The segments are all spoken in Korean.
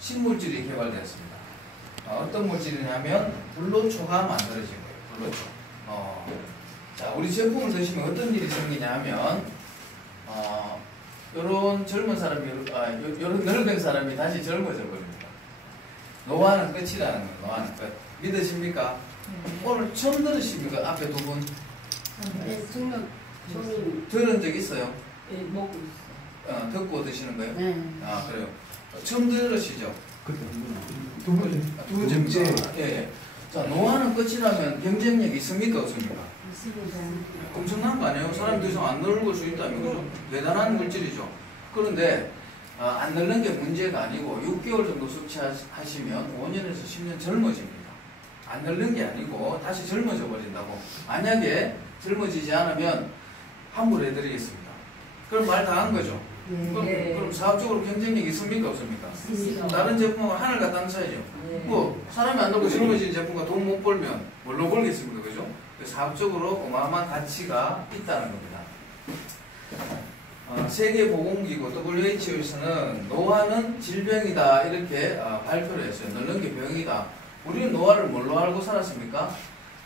신물질이 개발되었습니다. 어떤 물질이냐면 불로초가 만들어진 거예요. 불로초. 자, 우리 제품을 드시면 어떤 일이 생기냐면 요런 젊은 사람이 요런 늙은 사람이 다시 젊어져 버립니다. 노화는 끝이라는 거예요. 노화는 끝. 믿으십니까? 오늘 처음 들으십니까? 앞에 두 분? 네, 정말 들은 적 있어요? 네, 먹고 있어요. 듣고 드시는 거예요? 네. 아, 그래요. 처음 들으시죠? 두 번째. 예. 자, 노화는 끝이라면 경쟁력이 있습니까? 없습니까? 있습니다. 엄청난 거 아니에요? 사람이 더 이상 안 늙을 수 있다면, 그죠? 대단한 물질이죠. 그런데, 안 늙는 게 문제가 아니고, 6개월 정도 섭취하시면 5년에서 10년 젊어집니다. 안 늙는 게 아니고, 다시 젊어져 버린다고. 만약에 젊어지지 않으면, 환불해드리겠습니다. 그럼 말 다 한 거죠? 네. 그럼 사업적으로 경쟁력이 있습니까? 없습니까? 있습니다. 다른 제품하고 하늘과 땅 차이죠. 네. 뭐 사람이 안 놀고 젊어진 제품과 돈 못 벌면 뭘로 벌겠습니까? 그죠? 사업적으로 어마어마한 가치가 있다는 겁니다. 세계보건기구 WHO에서는 노화는 질병이다 이렇게 발표를 했어요. 늙는 게 병이다. 우리는 노화를 뭘로 알고 살았습니까?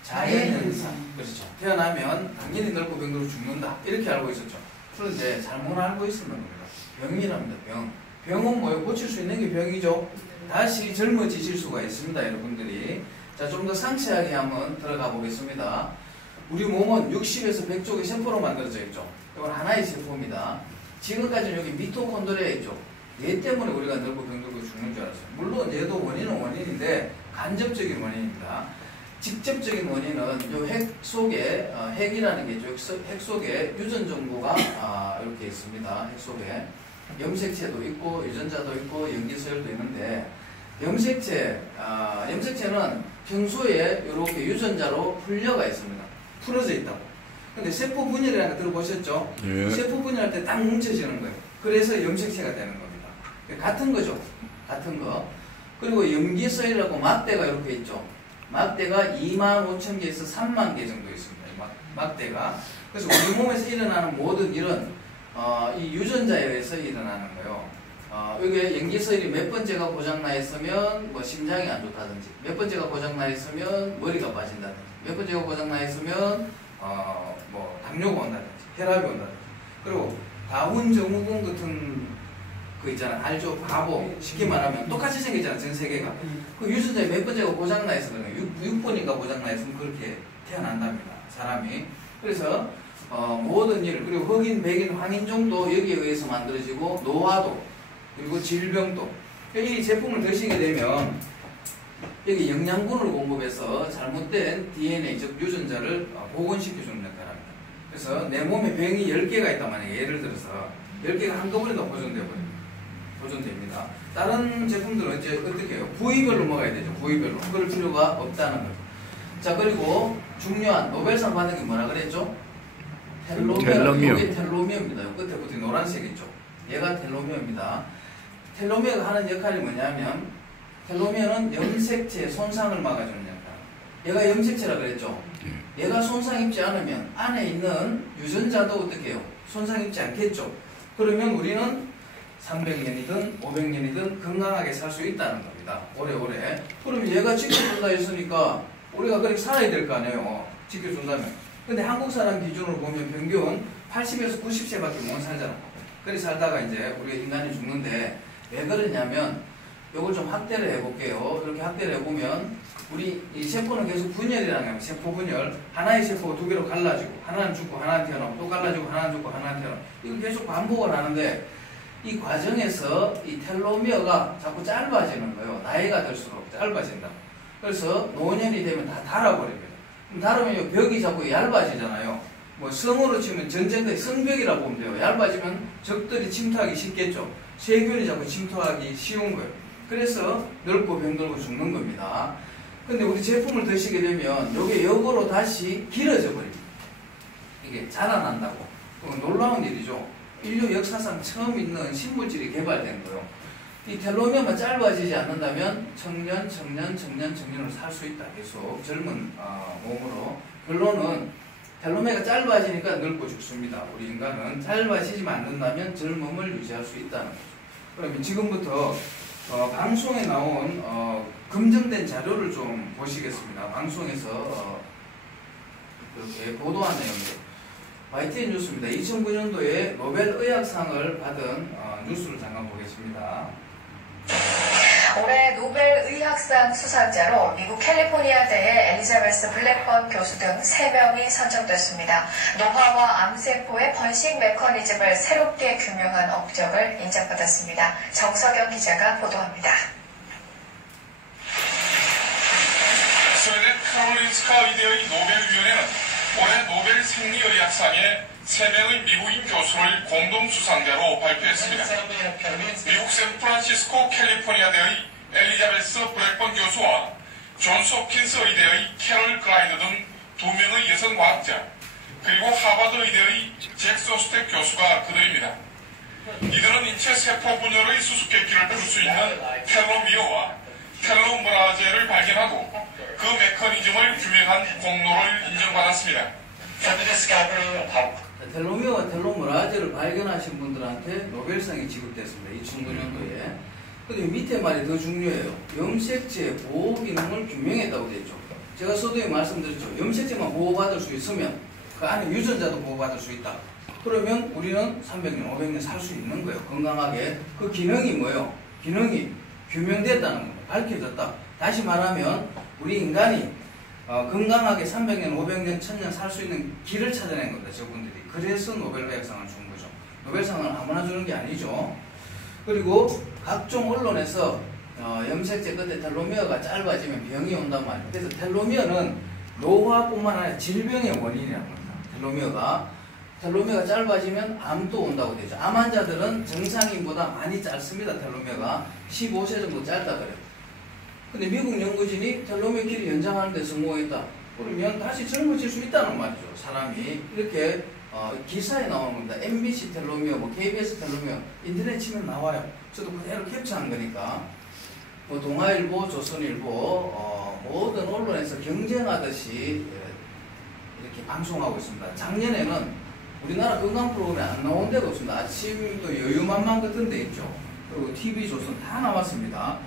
자연현상. 그렇죠. 태어나면 당연히 늙고 병으로 죽는다 이렇게 알고 있었죠. 그런데 잘못 알고 있었는 겁니다. 병이랍니다. 병은 뭐예요? 고칠 수 있는 게 병이죠. 다시 젊어지실 수가 있습니다, 여러분들이. 자, 좀 더 상세하게 한번 들어가 보겠습니다. 우리 몸은 60에서 100쪽의 세포로 만들어져 있죠. 이건 하나의 세포입니다. 지금까지는 여기 미토콘드리아 있죠. 얘 때문에 우리가 늙고 병들고 죽는 줄 알았어요. 물론 얘도 원인은 원인인데 간접적인 원인입니다. 직접적인 원인은 이 핵 속에 핵이라는 게 있죠. 핵 속에 유전 정보가 이렇게 있습니다. 핵 속에 염색체도 있고 유전자도 있고 염기서열도 있는데 염색체는 평소에 이렇게 유전자로 풀려가 있습니다. 풀어져 있다고. 근데 세포 분열이라는 거 들어보셨죠? 예. 세포 분열할 때 딱 뭉쳐지는 거예요. 그래서 염색체가 되는 겁니다. 같은 거죠. 같은 거. 그리고 염기서열이라고 막대가 이렇게 있죠. 막대가 25,000개에서 3만 개 정도 있습니다. 막대가. 그래서 우리 몸에서 일어나는 모든 일은 이 유전자에 의해서 일어나는 거예요. 여기에 염기서열이 몇 번째가 고장나 있으면 뭐 심장이 안 좋다든지, 몇 번째가 고장나 있으면 머리가 빠진다든지, 몇 번째가 고장나 있으면 뭐 당뇨가 온다든지, 혈압이 온다든지. 그리고 다운 증후군 같은 그 있잖아, 알죠? 바보. 쉽게 말하면 똑같이 생겼잖아, 전 세계가. 그 유전자에 몇 번째가 고장나 있으면 6번인가 고장나 있으면 그렇게 태어난답니다, 사람이. 그래서 모든 일, 그리고 흑인, 백인, 황인종도 여기에 의해서 만들어지고 노화도, 그리고 질병도. 이 제품을 드시게 되면 여기 영양분을 공급해서 잘못된 DNA, 즉 유전자를 복원시켜주는 역할을 합니다. 그래서 내 몸에 병이 10개가 있단 말이에요. 예를 들어서 10개가 한꺼번에 다 보존됩니다. 다른 제품들은 이제 어떻게 해요? 부위별로 먹어야 되죠. 부위별로. 그럴 필요가 없다는 거죠. 자, 그리고 중요한 노벨상 받은 게 뭐라 그랬죠? 텔로미어. 이게 텔로미어입니다. 끝에 붙은 노란색 있죠. 얘가 텔로미어입니다. 텔로미어가 하는 역할이 뭐냐면 텔로미어는 염색체의 손상을 막아주는 역할. 얘가 염색체라 그랬죠. 얘가 손상 입지 않으면 안에 있는 유전자도 어떻게 해요? 손상 입지 않겠죠. 그러면 우리는 300년이든 500년이든 건강하게 살 수 있다는 겁니다. 오래오래. 그럼 얘가 지켜준다 했으니까 우리가 그렇게 살아야 될 거 아니에요. 지켜준다면. 근데 한국 사람 기준으로 보면 평균 80에서 90세밖에 못 살잖아. 그렇게 살다가 이제 우리가 인간이 죽는데 왜 그러냐면 이걸 좀 확대를 해볼게요. 이렇게 확대를 해보면 우리 이 세포는 계속 분열이라는 거예요. 세포 분열. 하나의 세포가 두 개로 갈라지고 하나는 죽고 하나는 태어나고 또 갈라지고 하나는 죽고 하나는 태어나고 이걸 계속 반복을 하는데 이 과정에서 이 텔로미어가 자꾸 짧아지는 거예요. 나이가 들수록 짧아진다. 그래서 노년이 되면 다 닳아버립니다. 그럼 닳으면 벽이 자꾸 얇아지잖아요. 뭐 성으로 치면 전쟁터의 성벽이라고 보면 돼요. 얇아지면 적들이 침투하기 쉽겠죠. 세균이 자꾸 침투하기 쉬운 거예요. 그래서 늙고 병들고 죽는 겁니다. 근데 우리 제품을 드시게 되면 이게 역으로 다시 길어져 버립니다. 이게 자라난다고. 놀라운 일이죠. 인류 역사상 처음 있는 신물질이 개발된 거예요. 이 텔로미어만 짧아지지 않는다면 청년으로 살 수 있다. 계속 젊은 몸으로. 결론은 텔로미어가 짧아지니까 늙고 죽습니다. 우리 인간은 짧아지지만 않는다면 젊음을 유지할 수 있다는 거죠. 그러면 지금부터 방송에 나온 검증된 자료를 좀 보시겠습니다. 방송에서 이렇게 보도한 내용이에요. YTN 뉴스입니다. 2009년도에 노벨 의학상을 받은 뉴스를 잠깐 보겠습니다. 올해 노벨 의학상 수상자로 미국 캘리포니아대의 엘리자베스 블랙번 교수 등 3명이 선정됐습니다. 노화와 암세포의 번식 메커니즘을 새롭게 규명한 업적을 인정받았습니다. 정석영 기자가 보도합니다. 스웨덴 카롤린스카 의대의 노벨위원회는 올해 노벨 생리의학상에 3명의 미국인 교수를 공동 수상자로 발표했습니다. 미국 샌프란시스코 캘리포니아대의 엘리자베스 블랙번 교수와 존스 홉킨스 의대의 캐롤 글라이드 등 2명의 여성 과학자, 그리고 하버드 의대의 잭 소스텍 교수가 그들입니다. 이들은 인체 세포 분열의 수수께끼를 풀 수 있는 텔로미어와 텔로메라제를 발견하고 그 메커니즘을 규명한 공로를 인정받았습니다. 텔로미어와 텔로메라제를 발견하신 분들한테 노벨상이 지급됐습니다. 2009년도에. 근데 밑에 말이 더 중요해요. 염색체 보호 기능을 규명했다고 되어 있죠. 제가 서두에 말씀드렸죠. 염색체만 보호받을 수 있으면 그 안에 유전자도 보호받을 수 있다. 그러면 우리는 300년, 500년 살 수 있는 거예요. 건강하게. 그 기능이 뭐예요? 기능이 규명됐다는 겁니다. 밝혀졌다. 다시 말하면 우리 인간이 건강하게 300년, 500년, 1000년 살 수 있는 길을 찾아낸 겁니다. 저분들이. 그래서 노벨의학상을 준 거죠. 노벨상은 아무나 주는 게 아니죠. 그리고 각종 언론에서 염색체 끝에 텔로미어가 짧아지면 병이 온단 말이에요. 그래서 텔로미어는 노화뿐만 아니라 질병의 원인이라는 겁니다. 텔로미어가 짧아지면 암도 온다고 되죠. 암 환자들은 정상인보다 많이 짧습니다. 텔로미어가 15세 정도 짧다 그래요. 근데 미국 연구진이 텔로미어 길이 연장하는 데 성공했다. 그러면 다시 젊어질 수 있다는 말이죠. 사람이 이렇게 기사에 나오는 겁니다. MBC 텔로미어, KBS 텔로미어 인터넷 치면 나와요. 저도 그대로 캡처한 거니까. 동아일보, 조선일보 모든 언론에서 경쟁하듯이 이렇게 방송하고 있습니다. 작년에는 우리나라 건강 프로그램에 안 나온 데가 없습니다. 아침도 여유만만 같은 데 있죠. 그리고 TV 조선 다 나왔습니다.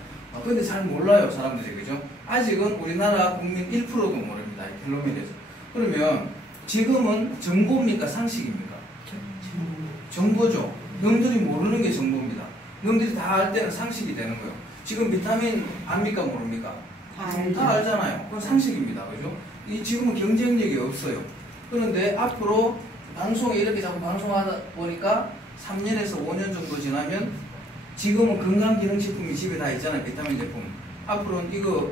근데 잘 몰라요, 사람들이. 그죠? 아직은 우리나라 국민 1%도 모릅니다. 텔로미어에서. 그러면 지금은 정보입니까? 상식입니까? 정보죠. 너희들이 모르는 게 정보입니다. 너희들이 다 알 때는 상식이 되는 거예요. 지금 비타민 압니까? 모릅니까? 다 알잖아요. 그건 상식입니다. 그죠? 지금은 경쟁력이 없어요. 그런데 앞으로 방송에 이렇게 자꾸 방송하다 보니까 3년에서 5년 정도 지나면 지금은 건강기능식품이 집에 다 있잖아요. 비타민 제품. 앞으로는 이거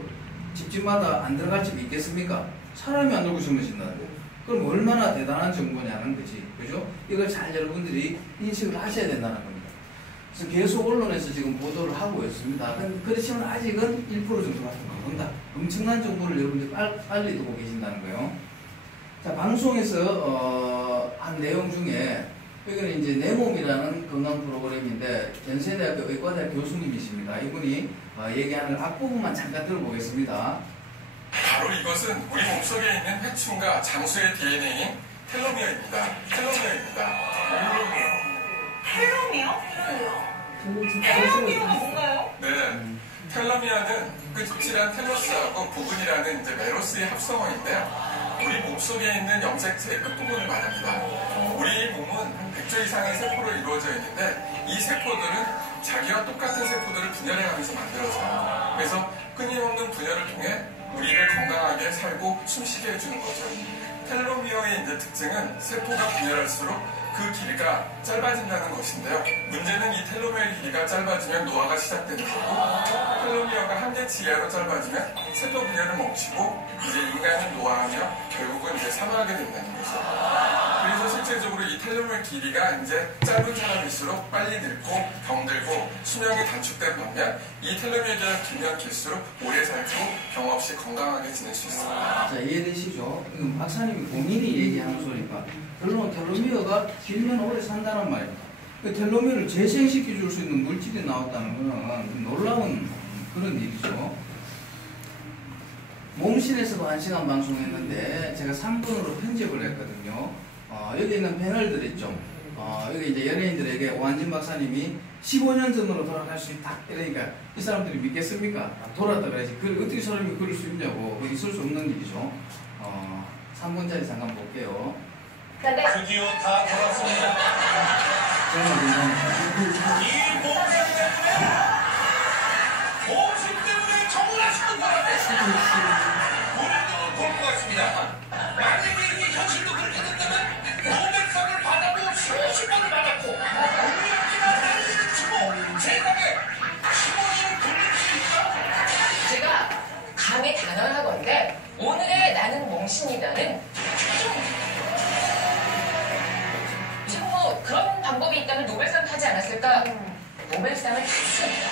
집집마다 안 들어갈 집이 있겠습니까? 사람이 안 들고 심어진다는데. 그럼 얼마나 대단한 정보냐는 거지. 그죠? 이걸 잘 여러분들이 인식을 하셔야 된다는 겁니다. 그래서 계속 언론에서 지금 보도를 하고 있습니다. 그렇지만 아직은 1% 정도밖에 못 본다. 엄청난 정보를 여러분들이 빨리 듣고 계신다는 거예요. 자, 방송에서 한 내용 중에 여기는 이제 내 몸이라는 건강 프로그램인데 연세대학교 의과대학 교수님이십니다. 이분이 얘기하는 앞부분만 잠깐 들어보겠습니다. 바로 이것은 우리 몸속에 있는 회충과 장수의 DNA인 텔로미어입니다. 텔로미어? 뭔가요? 네. 텔로미어는 끝이란 텔로스하고 부분이라는 이제 메로스의 합성어인데요. 우리 몸속에 있는 염색체의 끝부분을 말합니다. 우리 몸은 한 100조 이상의 세포로 이루어져 있는데 이 세포들은 자기와 똑같은 세포들을 분열해가면서 만들어져요. 그래서 끊임없는 분열을 통해 우리를 건강하게 살고 숨쉬게 해주는 거죠. 텔로미어의 이제 특징은 세포가 분열할수록 그 길이가 짧아진다는 것인데요. 문제는 이 텔로미어 길이가 짧아지면 노화가 시작되는 거고 텔로미어가 한계치 이하로 짧아지면 세포 분열을 멈추고 이제 인간은 노화하며 결국은 이제 사망하게 된다는 거죠. 그래서 실제적으로 이 텔로미어 길이가 이제 짧은 사람일수록 빨리 늙고 병들고 수명이 단축된 반면 이 텔로미어 기간 길면 길수록 오래 살고 병 없이 건강하게 지낼 수 있습니다. 자, 이해되시죠? 이건 박사님이 본인이 얘기하는 소리니까 결론은 텔로미어가 길면 오래 산다는 말입니다. 그 텔로미어를 재생시켜 줄 수 있는 물질이 나왔다는 것은 놀라운 그런 일이죠. 몸신에서도 1시간 방송했는데 제가 3분으로 편집을 했거든요. 여기 있는 패널들 있죠. 여기 이제 연예인들에게 오한진 박사님이 15년 전으로 돌아갈 수 있다. 그러니까 이 사람들이 믿겠습니까? 돌았다 그래야지. 어떻게 사람이 그럴 수 있냐고. 있을 수 없는 일이죠. 3분짜리 잠깐 볼게요. 드디어 다 돌았습니다. 이 몸 때문에 모심 때문에 정말 거라네. 우리도 볼 것 같습니다. 만약에 이게 현실로 그렇게 된다면 노벨상을 받아도 수십 번을 받았고 우리나라 날리는 주모 세상에 15년을 돌릴 수 있다. 제가 감히 단언하건데 오늘의 나는 몽신이다는 지금 뭐 그런 방법이 있다면 노벨상 타지 않았을까? 노벨상을 탔습니다.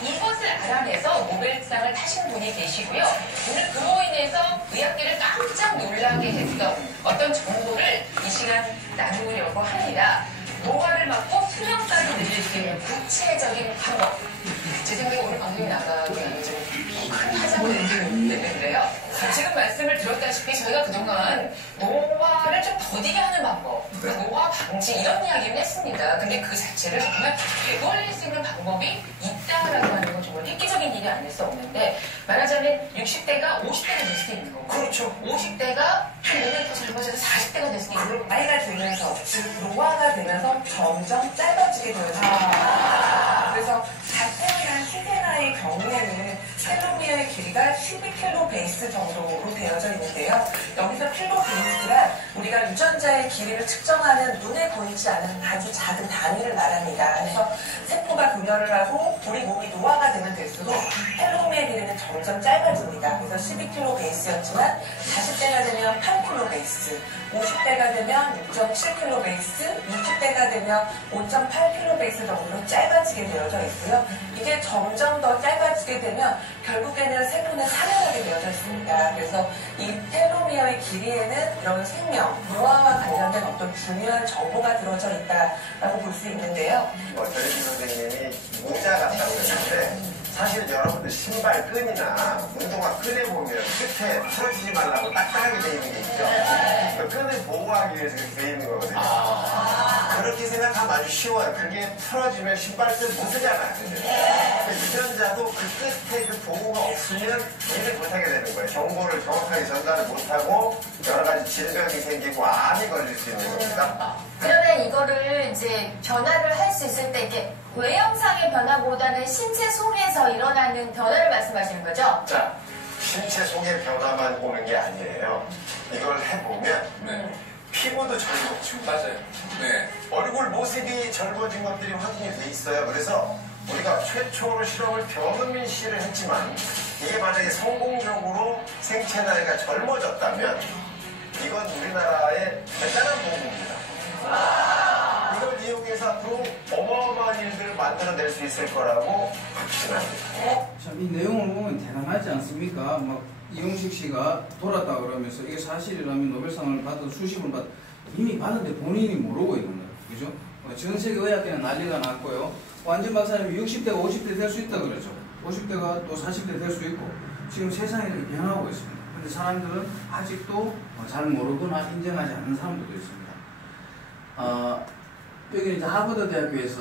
이것을 알아내서 노벨상을 타신 분이 계시고요. 오늘 그로 인해서 의학계를 깜짝 놀라게 했던 어떤 정보를 이 시간 나누려고 합니다. 노화를 막고 수명까지 늘릴 수 있는 구체적인 방법. 제 생각에 오늘 방송에 나가고 나면 좀큰 화장을 내는 그래요. 지금 말씀을 들었다시피 저희가 그동안 노화를 좀 더디게 하는 방법, 노화 방지 이런 이야기를 했습니다. 근데 그 자체를 정말 되돌릴 수 있는 방법이 있다라고 하는 건 정말 획기적인 일이 아닐 수 없는데 말하자면 60대가 50대가 될 수도 있는 거고 그렇죠. 50대가 5년 더 젊어져서 40대가 될 수도 있는 거고 나이가 들면서 즉 노화가 되면서 점점 짧아지게 되어요. 그래서 자태어난 시세나의 경우에는 텔로미어의 길이가 12킬로 베이스 정도로 되어져 있는데요. 여기서 킬로 베이스란 우리가 유전자의 길이를 측정하는 눈에 보이지 않는 아주 작은 단위를 말합니다. 그래서 세포가 분열을 하고 우리 몸이 노화가 되면 될수록 텔로미어의 길이는 점점 짧아집니다. 그래서 12킬로 베이스였지만 40대가 되면 8킬로 베이스, 50대가 되면 6.7킬로 베이스, 60대가 되면 5.8킬로 베이스 정도로 짧아지게 되어져 있고요. 이게 점점 더 짧아지게 되면 결국에는 세포는 사멸하게 되어져 있습니다. 그래서 이 텔로미어의 길이에는 이런 생명, 노화와 관련된 어떤 중요한 정보가 들어져 있다라고 볼 수 있는데요. 저희 선생님이 모자 같다고 했는데 사실 여러분들 신발 끈이나 운동화 끈에 보면 끝에 풀어지지 말라고 딱딱하게 돼 있는 게 있죠. 그 끈을 보호하기 위해서 그렇게 돼 있는 거거든요. 그렇게 생각하면 아주 쉬워요. 그게 풀어지면 신발 끈 못 쓰잖아요. 유전자도 그 끝에 그 보호가 없으면 일을 못하게 되는 거예요. 정보를 정확하게 전달을 못하고 여러 가지 질병이 생기고 암이 걸릴 수 있는 겁니다. 그러면 이거를 이제 변화를 할 수 있을 때 이렇게 외형상의 변화보다는 신체 속에서 일어나는 변화를 말씀하시는 거죠? 자, 신체 속의 변화만 오는 게 아니에요. 이걸 해보면 피부도 젊어지고 맞아요. 네. 얼굴 모습이 젊어진 것들이 확인이 돼 있어요. 그래서 우리가 최초로 실험을 변은민 씨를 했지만 이게 만약에 성공적으로 생체 나이가 젊어졌다면 이건 우리나라의 대단한 보험입니다. 이걸 이용해서 앞으로 어마어마한 일들을 만들어낼 수 있을 거라고 확신합니다. 참, 이 내용을 보면 대단하지 않습니까? 막 이용식 씨가 돌았다 그러면서 이게 사실이라면 노벨상을 받아도 수십 번 이미 받았는데 본인이 모르고 있는 거예요. 그죠? 전 세계 의학계는 난리가 났고요. 완전 박사님이 60대가 50대 될 수 있다 그러죠. 50대가 또 40대 될 수 있고 지금 세상이 이렇게 변하고 있습니다. 근데 사람들은 아직도 잘 모르거나 인정하지 않는 사람들도 있습니다. 여기는 이제 하버드 대학교에서